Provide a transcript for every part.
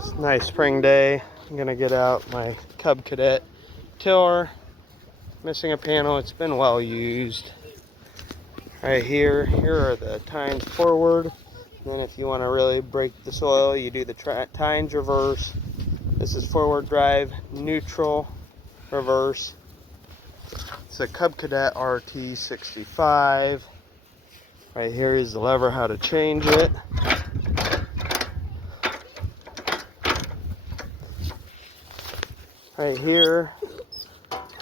It's a nice spring day. I'm gonna get out my Cub Cadet tiller. Missing a panel. It's been well used. Right here are the tines forward. And then if you want to really break the soil, you do the tines reverse. This is forward drive, neutral, reverse. It's a Cub Cadet RT 65. Right here is the lever, how to change it. Right here,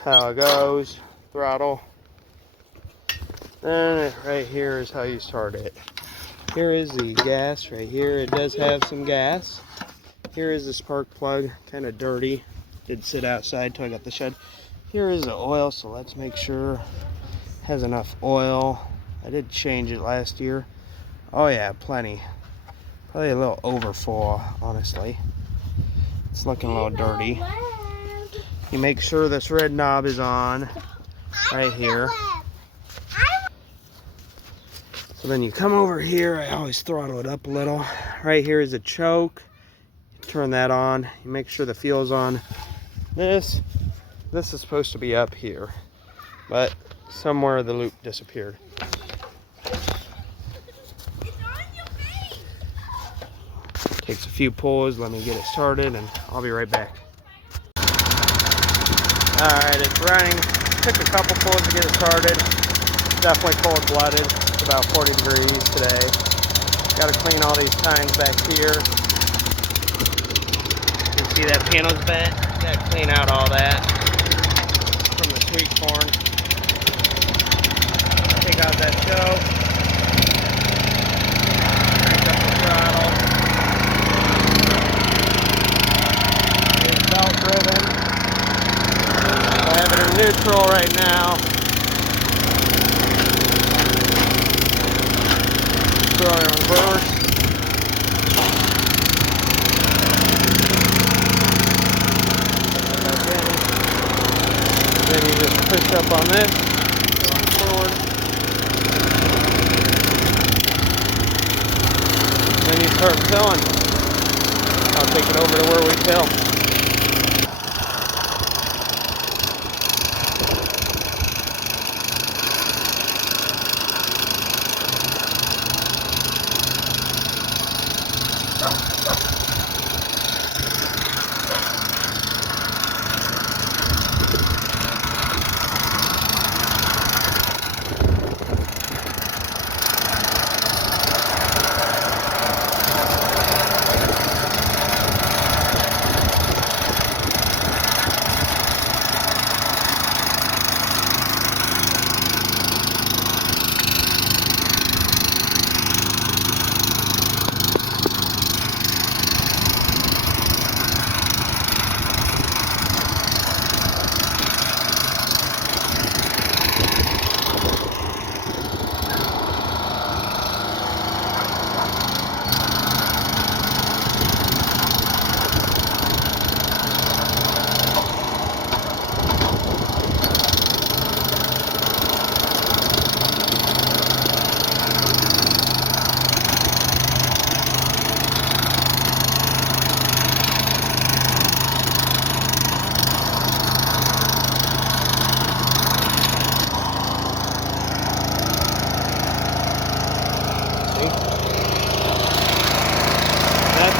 how it goes, throttle. Then right here is how you start it. Here is the gas right here. It does have some gas. Here is the spark plug, kind of dirty. Did sit outside till I got the shed. Here is the oil, so let's make sure it has enough oil. I did change it last year. Oh yeah, plenty. Probably a little overfull, honestly. It's looking a little dirty. You make sure this red knob is on right here. So then you come over here. I always throttle it up a little. Right here is a choke. Turn that on. You make sure the fuel's on. This is supposed to be up here, but somewhere the loop disappeared. Takes a few pulls. Let me get it started and I'll be right back. Alright, it's running. Took a couple pulls to get it started. Definitely cold-blooded. It's about 40 degrees today. Got to clean all these tines back here. You can see that panel's bent. Got to clean out all that from the sweet corn. Take out that choke. Crank up the throttle. It's belt driven. I have it in neutral right now. Throw it in reverse. Then you just push up on this, going forward. Then you start filling. I'll take it over to where we fill.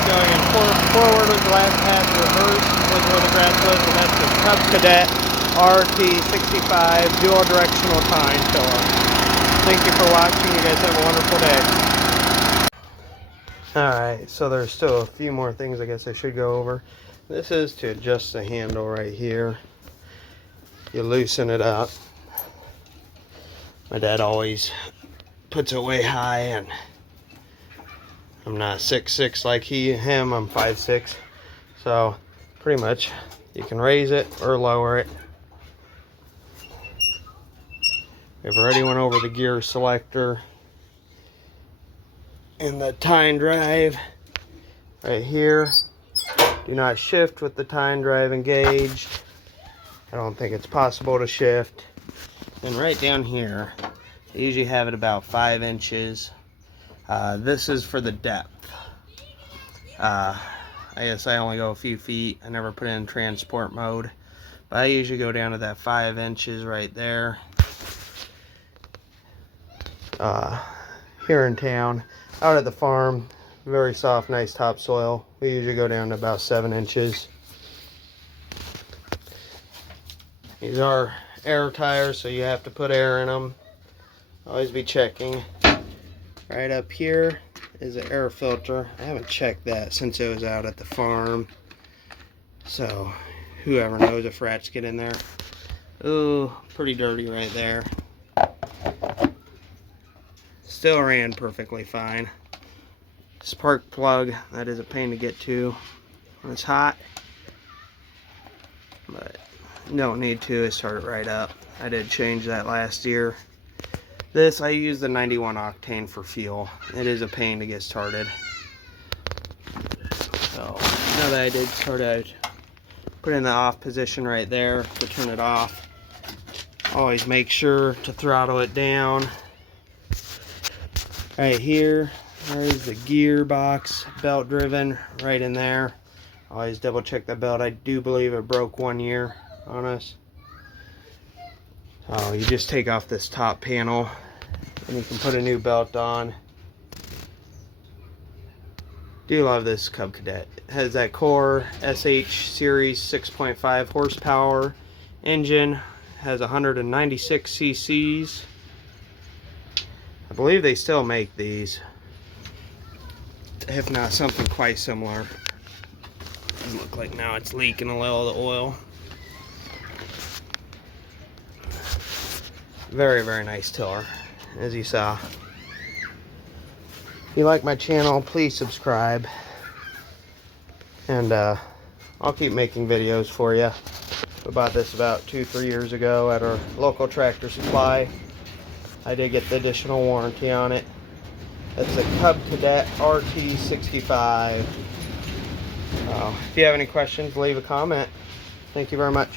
Going in forward with the last half, reverse with where the grass was, and that's the Cub Cadet RT 65 dual directional tine tiller. Thank you for watching. You guys have a wonderful day. Alright, so there's still a few more things I guess I should go over. This is to adjust the handle right here. You loosen it up. My dad always puts it way high, and I'm not 6'6" like him, I'm 5'6". So pretty much you can raise it or lower it. We've already went over the gear selector and the tine drive right here. Do not shift with the tine drive engaged. I don't think it's possible to shift. And right down here, I usually have it about 5 inches. This is for the depth. I I guess I only go a few feet. I never put it in transport mode. But I usually go down to that 5 inches right there. Here in town, out at the farm, very soft, nice topsoil. We usually go down to about 7 inches. These are air tires, so you have to put air in them. Always be checking. Right up here is an air filter. I haven't checked that since it was out at the farm. So, whoever knows if rats get in there. Ooh, pretty dirty right there. Still ran perfectly fine. Spark plug, that is a pain to get to when it's hot. But don't need to, it started right up. I did change that last year. This, I use the 91 octane for fuel. It is a pain to get started. So, now that I did start out, put in the off position right there to turn it off. Always make sure to throttle it down. Right here, there's the gearbox, belt driven, right in there. Always double check the belt. I do believe it broke 1 year on us. Oh, you just take off this top panel and you can put a new belt on. Do love this Cub Cadet. It has that core SH series 6.5 horsepower engine. Has 196 cc's. I believe they still make these, if not something quite similar. Doesn't look like now it's leaking a little of the oil. Very, very nice tiller, as you saw. If you like my channel, please subscribe. And I'll keep making videos for you. I bought this about 2-3 years ago at our local Tractor Supply. I did get the additional warranty on it. That's a Cub Cadet RT 65. If you have any questions, leave a comment. Thank you very much.